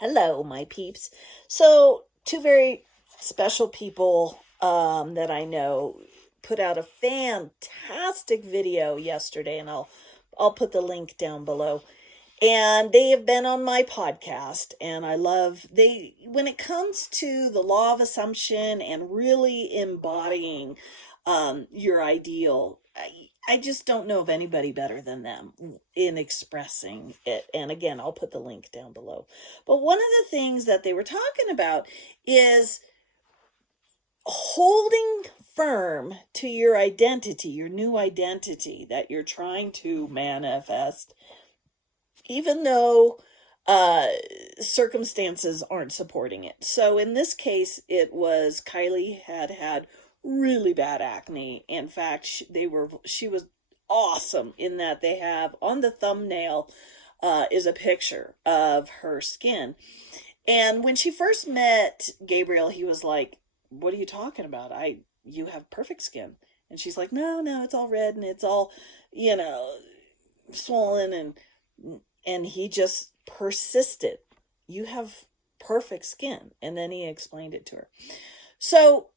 Hello, my peeps. So, two very special people that I know put out a fantastic video yesterday, and I'll put the link down below. And they have been on my podcast, and I love they when it comes to the law of assumption and really embodying your ideal. I just don't know of anybody better than them in expressing it. And again, I'll put the link down below. But one of the things that they were talking about is holding firm to your identity, your new identity that you're trying to manifest, even though circumstances aren't supporting it. So in this case, it was Kylie had really bad acne. In fact, she was awesome in that they have on the thumbnail is a picture of her skin. And when she first met Gabriel, he was like, "What are you talking about? You have perfect skin." And she's like, "No, it's all red and it's all, you know, swollen." And he just persisted. "You have perfect skin." And then he explained it to her. So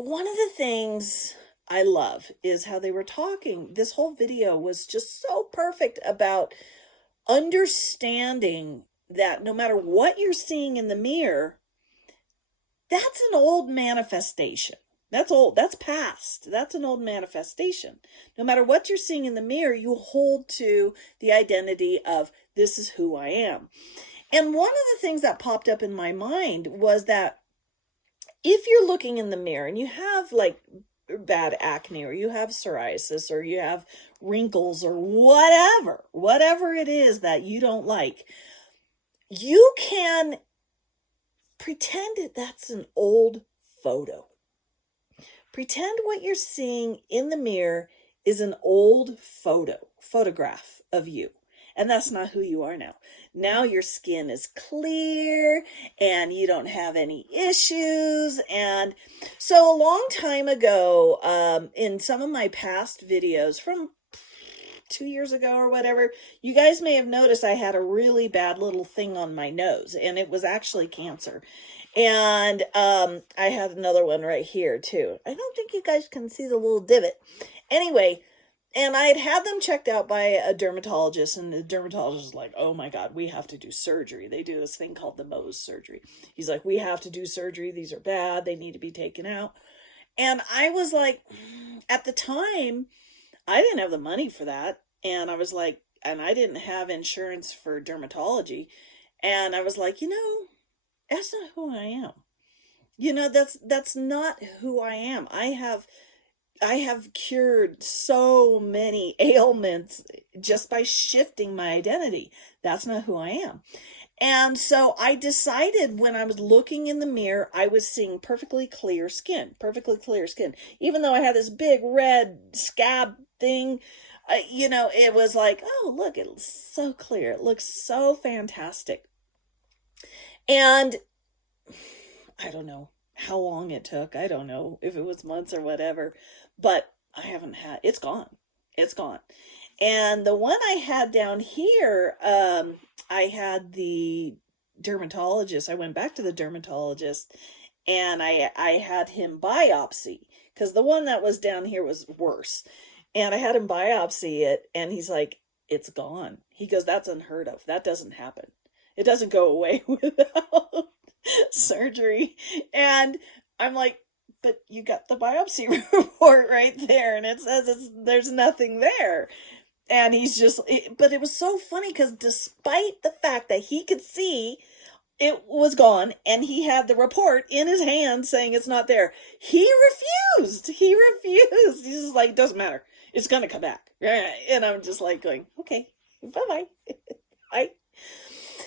one of the things I love is how they were talking. This whole video was just so perfect about understanding that no matter what you're seeing in the mirror, that's an old manifestation. That's old. That's past. That's an old manifestation. No matter what you're seeing in the mirror, you hold to the identity of this is who I am. And one of the things that popped up in my mind was that if you're looking in the mirror and you have like bad acne or you have psoriasis or you have wrinkles or whatever it is that you don't like, you can pretend that's an old photo. Pretend what you're seeing in the mirror is an old photograph of you. And that's not who you are now. Now your skin is clear and you don't have any issues. And so a long time ago, in some of my past videos from 2 years ago or whatever, you guys may have noticed I had a really bad little thing on my nose, and it was actually cancer. And I had another one right here too. I don't think you guys can see the little divot. Anyway, and I had them checked out by a dermatologist, and the dermatologist was like, "Oh my God, we have to do surgery." They do this thing called the Mohs surgery. He's like, "We have to do surgery. These are bad. They need to be taken out." And I was like, at the time, I didn't have the money for that. And I was like, and I didn't have insurance for dermatology. And I was like, that's not who I am. That's not who I am. I have cured so many ailments just by shifting my identity. That's not who I am. And so I decided when I was looking in the mirror, I was seeing perfectly clear skin, even though I had this big red scab thing. It was like, oh, look, it looks so clear. It looks so fantastic. And I don't know how long it took. I don't know if it was months or whatever, but it's gone. It's gone. And the one I had down here, I had the dermatologist. I went back to the dermatologist and I had him biopsy because the one that was down here was worse. And I had him biopsy it, and he's like, "It's gone." He goes, "That's unheard of. That doesn't happen. It doesn't go away without surgery." And I'm like, "But you got the biopsy report right there, and it says there's nothing there." And but it was so funny because despite the fact that he could see it was gone and he had the report in his hand saying it's not there, he refused. He's just like, "Doesn't matter. It's going to come back." And I'm just like going, "Okay, bye-bye." I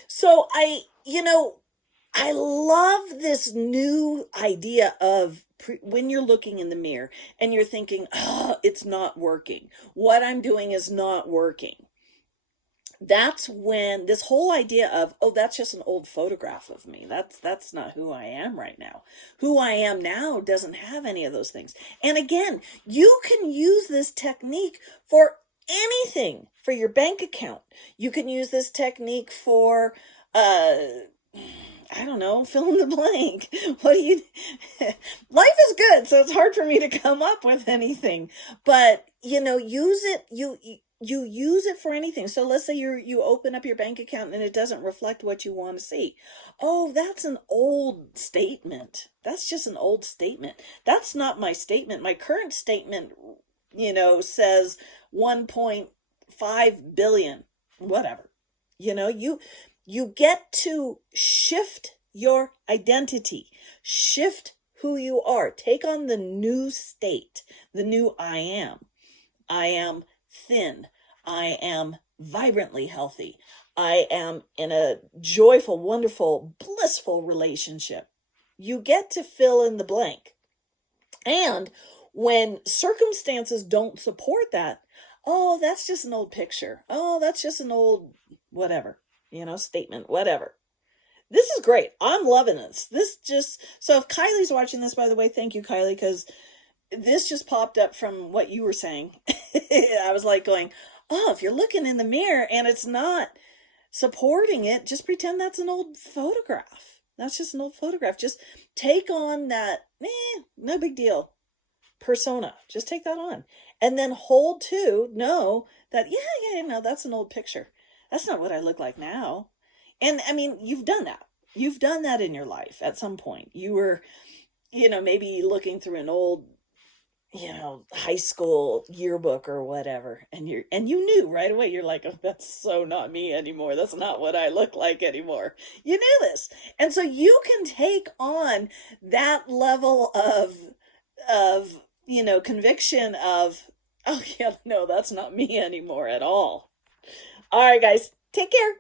So I love this new idea of when you're looking in the mirror and you're thinking, "Oh, it's not working. What I'm doing is not working." That's when this whole idea of, "Oh, that's just an old photograph of me. That's not who I am right now. Who I am now doesn't have any of those things." And again, you can use this technique for anything, for your bank account. You can use this technique for uh, I don't know, fill in the blank. What do you, life is good, so it's hard for me to come up with anything, but use it, you use it for anything. So let's say you open up your bank account and it doesn't reflect what you want to see. Oh, that's an old statement. That's just an old statement. That's not my statement. My current statement, says 1.5 billion, whatever. You get to shift your identity, shift who you are, take on the new state, the new I am. I am thin. I am vibrantly healthy. I am in a joyful, wonderful, blissful relationship. You get to fill in the blank. And when circumstances don't support that, oh, that's just an old picture. Oh, that's just an old whatever, statement, whatever. This is great. I'm loving this. So if Kylie's watching this, by the way, thank you, Kylie, because this just popped up from what you were saying. I was like going, oh, if you're looking in the mirror and it's not supporting it, just pretend that's an old photograph. That's just an old photograph. Just take on that, no big deal persona. Just take that on. And then hold to know that, no, that's an old picture. That's not what I look like now. And I mean, you've done that. You've done that in your life at some point. You were, maybe looking through an old, high school yearbook or whatever. And you knew right away, you're like, oh, that's so not me anymore. That's not what I look like anymore. You knew this. And so you can take on that level of, conviction of, oh yeah, no, that's not me anymore at all. All right, guys, take care.